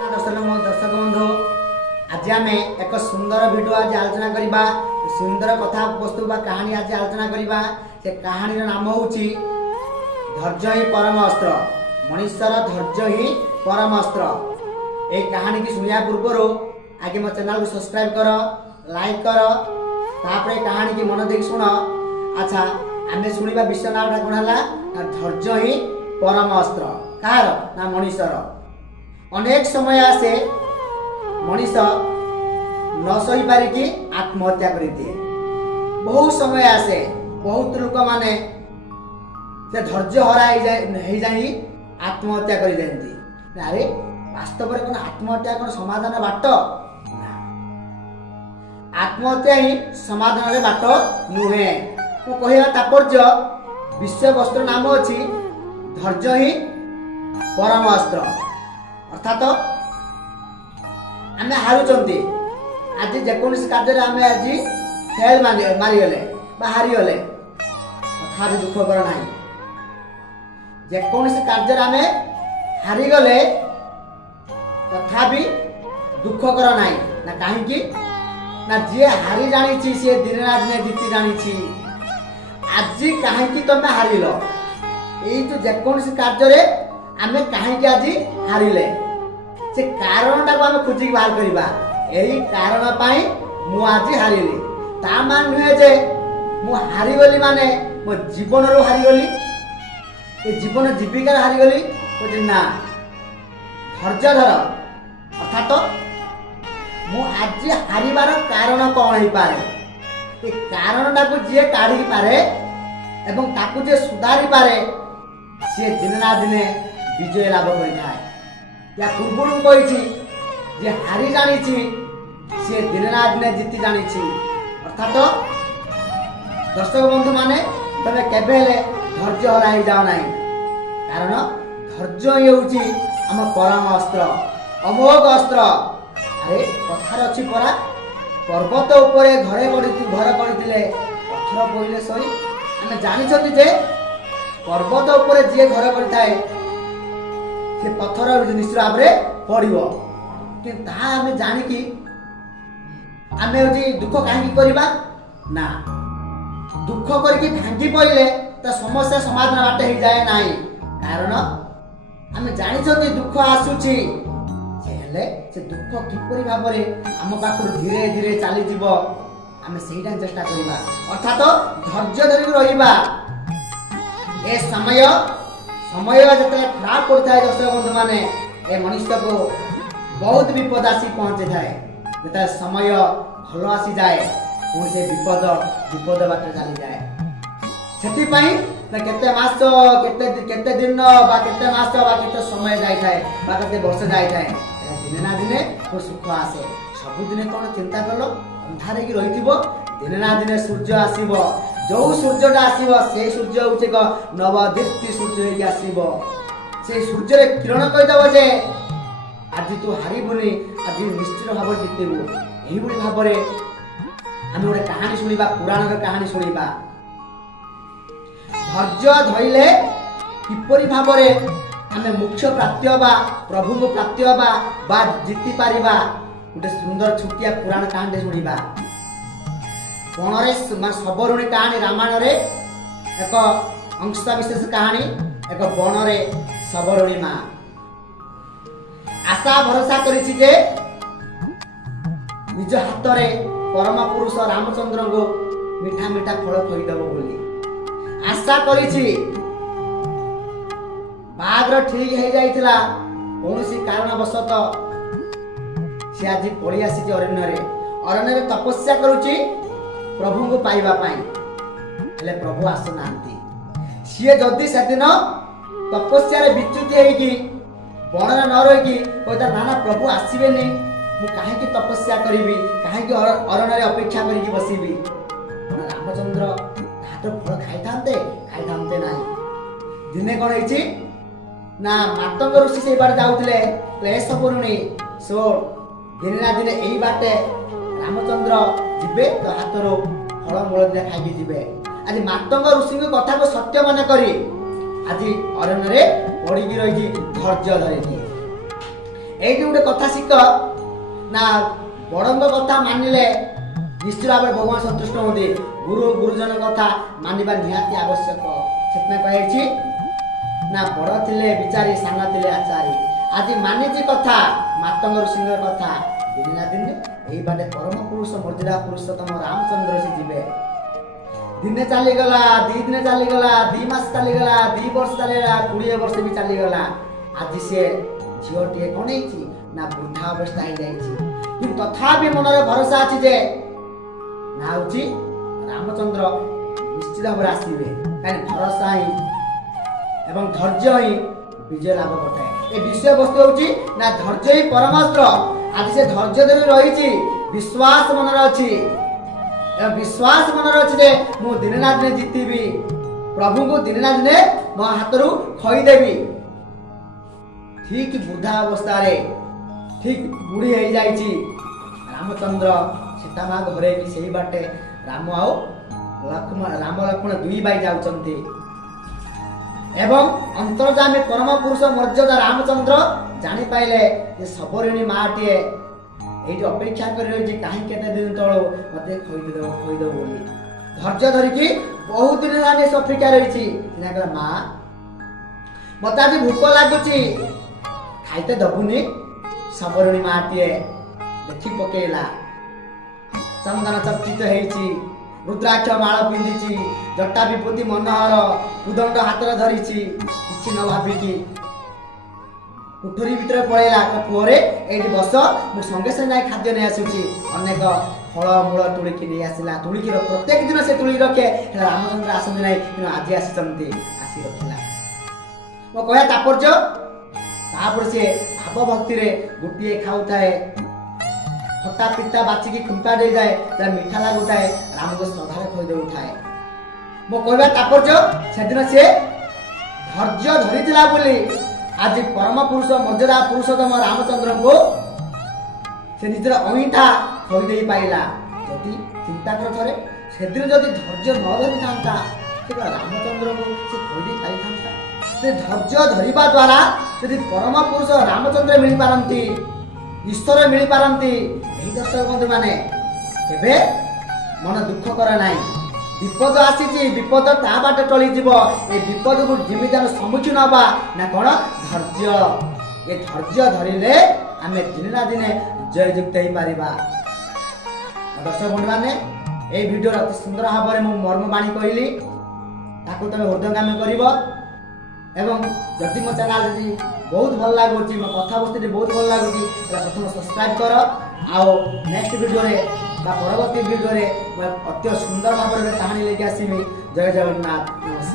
दर्शक बंधु आज आम एक सुंदर भिडियो आज आलोचना करवा सुंदर कथा वस्तु बा कहानी आज आलोचना करवा से कहानी नाम हूँ धैर्य ही परम अस्त्र। मनुष्यर धैर्य ही परम अस्त्र। ये कहानी की सुनिया पूर्व आगे मो चैनल को सब्सक्राइब कर, लाइक कर, तापर कहानी की मन देख सुन। अच्छा आम शुणा विषय नाटा कौन है ना धैर्य ही परम अस्त्र। कार ना मनुष्यर अनेक समय आसे मनीष न सही पारिकी आत्महत्या कर दिए। बहुत समय आसे बहुत लोक माने से धैर्य हरा हो जाए आत्महत्या कर दिखती। अरे वास्तव में कौन आत्महत्या कौन समाधान बाट ना, आत्महत्या ही समाधान बाट नुहे। मो कहवा तात्पर्य विषय वस्तु नाम अच्छी धैर्य ही परम अस्त्र। अर्थात आम हारुचंती आज जेकोसी कार्य आम आज फेल मारिगले हारीगले तथा दुख कर ना। जेकोसी कार्य आम हारीगले तथा दुख कर ना कहीं ना जी हारी जानी सी दिन ना दिन जीति जानी। आज कहीं तुम हारिल ये जो जेकोसी कार्य आम कहीं आज हारिले से कारण टाक आम खोजिक बाहर करवा। यही कारण मु आज हारिली ता मान नुहे जे मु हारीगली माने मो जीवन रो हारीगली ये जीवन जीविका हारीगली बोझे ना। धैर्य धर अर्थात मु आज हारिबार कारण कौन हो पारे ये कारण टाक जी काढ़ी पारे एवं ताकू जे सुधारी पारे सी दिन ना दिने विजय लाभ कर। या पूर्व कही हारी जानी सी दिन ना दिन जीति जानी। अर्थात दर्शक बंधु माने तबे केबे धैर्य हराई जाओ ना, कारण धैर्य ये आम परम अस्त्र अमोघ अस्त्र। अरे कथार अच्छी परा पर्वत उपरे घर पड़ते पथर पड़े सही आम जानी जे पर्वत उपरे जी घर पड़े से पथर निश्चित भाव में पड़ो कि आम जानिकी आम दुख कहीं करवा ना। दुख करके भांगी पड़े तो समस्या समाधान बाटे हो जाए ना, कारण आम जानी दुख आसूची से दुख किपरि भाव में आम पाख धीरे धीरे चली आम से चेष्टा करवा। अर्थात धैर्य धरिक रहिबा। ए समय समय जिते खराब पड़ता है दर्शक बंधु माने ए मनुष्य को बहुत विपद आसी पहुंचे थाए। जिते समय भल आसी जाए पुणी से विपद बाट चली जाए। सेतिपाई केते मास केते दिन बा केते मास बा केते समय जाय थाए बा केते वर्ष जाय थाए दिन ना दिने तो सुख आसे। सब दिन कौन चिंता कलो अंधारे की रहिथिबो दिन ना दिने सूर्य आसीबो। जो सूर्यटा आसीबो से सूर्य होचे एक नवदीप्ति सूर्य होई आसीबो। से सूर्य किरण कहिदबो जे आज तू हारिबुनी आज निश्चित भाव जितबू। एही बड़ी भाव रे हम गोटे कहानी सुनिबा पुराण कहानी सुनिबा। धैर्य धइले किपरि भाव रे आमे मोक्ष प्राप्ति होबा प्रभु को प्राप्ति होबा बा जीति पारिबा गोटे सुंदर छुटिया पुराण कहानी सुनिबा। बणरे सबरुणी कहानी रामायण रे एक अंश विशेष कहानी एक बणरे सबरुणी माँ आशा भरोसा करिछि जे निज हाथ रे परम पुरुष रामचंद्र को मीठा मीठा फल खइदबो बोली आशा करिछि। बाघर ठीक हो जाइथिला कौनसी कारणवशत से आज पड़ी आसी अरण्य तपस्या करुछि प्रभु को पाइबा पाई हेले प्रभु आसुना। सी जदि से दिन तपस्या विच्युति होगी बणरे न रही कहता ना ना प्रभु आसबे कहीं तपस्या करी कहीं अरण्य अपेक्षा करके बसबी रामचंद्र हाथ फल खाई ना। दिने कौन है ना मातंग ऋषि से बाटे जाऊले क्लेश पड़ुनी सो दिन ना दिन यही बाटे रामचंद्र जीवे तो हाथ फल मूल दिन खाई जीवे। आज मातंग ऋषि कथा को सत्य मन करी आज अरण्य पड़ी रही धैर्य धरिकी ଏଇଠି ଗୋଟେ କଥା ଶିଖ ନା ବଡ଼ଙ୍କ କଥା ମାନିଲେ ନିଶ୍ଚିତ ଭାବରେ ଭଗବାନ ସନ୍ତୁଷ୍ଟ ହୁଅନ୍ତି। ଗୁରୁ ଗୁରୁଜନ କଥା ମାନିବା ନିହାତି ଆବଶ୍ୟକ। ସେଥିପାଇଁ କୁହାଯାଇଛି ନା ବଡ଼ ଥିଲେ ବିଚାରି ସାନ ଥିଲେ ଆଚାରି। ଆଜି ମାନିଛି କଥା ମାତଙ୍ଗ ଋଷିଙ୍କ କଥା, ଦିନେ ନା ଦିନେ ଏଇ ବାଟେ ପରମ ପୁରୁଷ ମର୍ଯ୍ୟାଦା ପୁରୁଷୋତ୍ତମ ରାମଚନ୍ଦ୍ର ସେ ଯିବେ। ଦିନେ ଚାଲିଗଲା, 2 ଦିନ ଚାଲିଗଲା, 2 ମାସ ଚାଲିଗଲା, 2 ବର୍ଷ ଚାଲିଗଲା, 20 ବର୍ଷ ବି ଚାଲିଗଲା। ଆଜି ସେ ଝିଅଟିଏ କ'ଣ ହେଇଛି ନା ବୃଦ୍ଧା ଅବସ୍ଥା ହେଇଯାଇଛି। କିନ୍ତୁ ତଥାପି ମନରେ ଭରସା ଅଛି ଯେ ନା ହେଉଛି ରାମଚନ୍ଦ୍ର ନିଶ୍ଚିତ ଭାବରେ ଆସିବେ। କାହିଁକି ଭରସା ହିଁ ଏବଂ ଧୈର୍ଯ୍ୟ ହିଁ ବିଜୟ ଲାଭ କରିଥାଏ। ଏ ବିଷୟବସ୍ତୁ ହେଉଛି ନା ଧୈର୍ଯ୍ୟ ହିଁ ପରମାସ୍ତ୍ର। ଆଜି ସେ ଧୈର୍ଯ୍ୟ ଧରି ରହିଛି, ବିଶ୍ୱାସ ମନରେ ଅଛି ଏବଂ ବିଶ୍ୱାସ ମନରେ ଅଛି ଯେ ମୁଁ ଦିନେ ନା ଦିନେ ଜିତିବି, ପ୍ରଭୁଙ୍କୁ ଦିନେ ନା ଦିନେ ମୋ ହାତରୁ ଖୋଇଦେବି। ଠିକ ବୃଦ୍ଧା ଅବସ୍ଥାରେ ଠିକ ବୁଢ଼ୀ ହେଇଯାଇଛି ରାମଚନ୍ଦ୍ର ସୀତା ମା ଘରେ କି ସେଇ ବାଟେ ରାମ ଲକ୍ଷ୍ମଣ 2 ଭାଇ ଯାଉଛନ୍ତି ଏବଂ ଅନ୍ତର୍ଯାମୀ ପରମ ପୁରୁଷ ମର୍ଯ୍ୟାଦା ରାମଚନ୍ଦ୍ର ଜାଣିପାରିଲେ ଯେ ଶବରିଣୀ ମାଟିଏ ଏଇଠି ଅପେକ୍ଷା କରି ରହିଛି, କାହିଁ କେତେ ଦିନ ତଳୁ ମତେ ଖୋଇଦେବ ବୋଲି। ଧୈର୍ଯ୍ୟ ଧରିକି ବହୁତ ଦିନ ହେଲାଣି ସେ ଅପେକ୍ଷା ରହିଛି। କହିଲା ମା ମତେ ଆଜି ଭୋକ ଲାଗୁଛି, ଖାଇତେ ଦବୁନି? ଶବରିଣୀ ମାଟିଏ ଦେଖି ପକେଇଲା। ଚନ୍ଦନ ଚର୍ଚ୍ଚିତ ହେଇଛି, ରୁଦ୍ରାକ୍ଷ ମାଳ ପିନ୍ଧିଛି, ଜଟା ବିଭୂତି ମନୋହର, ଉଦଣ୍ଡ ହାତରେ ଧରିଛି। କିଛି ନ ଭାବିକି କୋଠରୀ ଭିତରେ ପଳେଇଲା। ପୁଅରେ ଏଇଠି ବସ, ମୁଁ ସଙ୍ଗେ ସଙ୍ଗେ ଖାଦ୍ୟ ନେଇ ଆସୁଛି। ଅନେକ ଫଳ ମୂଳ ତୁଳିକି ନେଇ ଆସିଲା। ତୁଳିକି ପ୍ରତ୍ୟେକ ଦିନ ସେ ତୁଳିକି ରଖେ, ହେଲେ ରାମଚନ୍ଦ୍ର ଆସନ୍ତି ନାହିଁ, କିନ୍ତୁ ଆଜି ଆସିଛନ୍ତି, ଆସି ରଖିଲା। ମୋ କହିବା ତାତ୍ପର୍ଯ୍ୟ ତାପରେ ସେ ଭାବ ଭକ୍ତିରେ ଗୋଟିଏ ଖାଉଥାଏ, ଖଟା ପିତା ବାଛିକି ଖୁମ୍ପା ଦେଇଥାଏ, ଯାହା ମିଠା ଲାଗୁଥାଏ ରାମକୁ ଶ୍ରଦ୍ଧାରେ ଖୋଇ ଦେଉଥାଏ। ମୋ କହିବା ତାତ୍ପର୍ଯ୍ୟ ସେଦିନ ସେ ଧୈର୍ଯ୍ୟ ଧରିଥିଲା ବୋଲି ଆଜି ପରମ ପୁରୁଷ ମର୍ଯ୍ୟାଦା ପୁରୁଷୋତ୍ତମ ରାମଚନ୍ଦ୍ରଙ୍କୁ ସେ ନିଜର ଅଇଁଠା ଖୋଇ ଦେଇ ପାରିଲା। ଯଦି ଚିନ୍ତା କର ଥରେ, ସେଦିନ ଯଦି ଧୈର୍ଯ୍ୟ ନ ଧରିଥାନ୍ତା ସେ ରାମଚନ୍ଦ୍ରଙ୍କୁ ସେ ଖୋଇ ଦେଇ ପାରିଥାନ୍ତା? ସେ ଧୈର୍ଯ୍ୟ ଧରିବା ଦ୍ୱାରା ଯଦି ପରମ ପୁରୁଷ ରାମଚନ୍ଦ୍ର ମିଳିପାରନ୍ତି, ଈଶ୍ୱର ମିଳିପାରନ୍ତି। ଏହି ଦର୍ଶକ ବନ୍ଧୁମାନେ କେବେ ମନ ଦୁଃଖ କର ନାହିଁ। ବିପଦ ଆସିଛି, ବିପଦ ତା ବାଟେ ଟଳିଯିବ। ଏ ବିପଦକୁ ଯେମିତି ଆମେ ସମ୍ମୁଖୀନ ହେବା ନା କ'ଣ? ଧୈର୍ଯ୍ୟ। ଏ ଧୈର୍ଯ୍ୟ ଧରିଲେ ଆମେ ଦିନେ ନା ଦିନେ ଜୟଯୁକ୍ତ ହେଇପାରିବା। ଦର୍ଶକ ବନ୍ଧୁମାନେ এই ভিডিওর অতি সুন্দর ভাবে মু মর্মবাণী কহিলি, তাকে তুমি হৃদয়ঙ্গামী করিব এবং যদি মো চ্যানেল যদি বহুত ভাল লাগুছি, মো কথাবস্তুটি বহুত ভাল লাগুছি, তাহলে প্রথমে সবসক্রাইব কর। আও নেক্সট ভিডিওরে বা পরবর্তী ভিডিওরে অতি সুন্দর ভাবে কাহিনী লেগে আসিবি। জয় জগন্নাথ।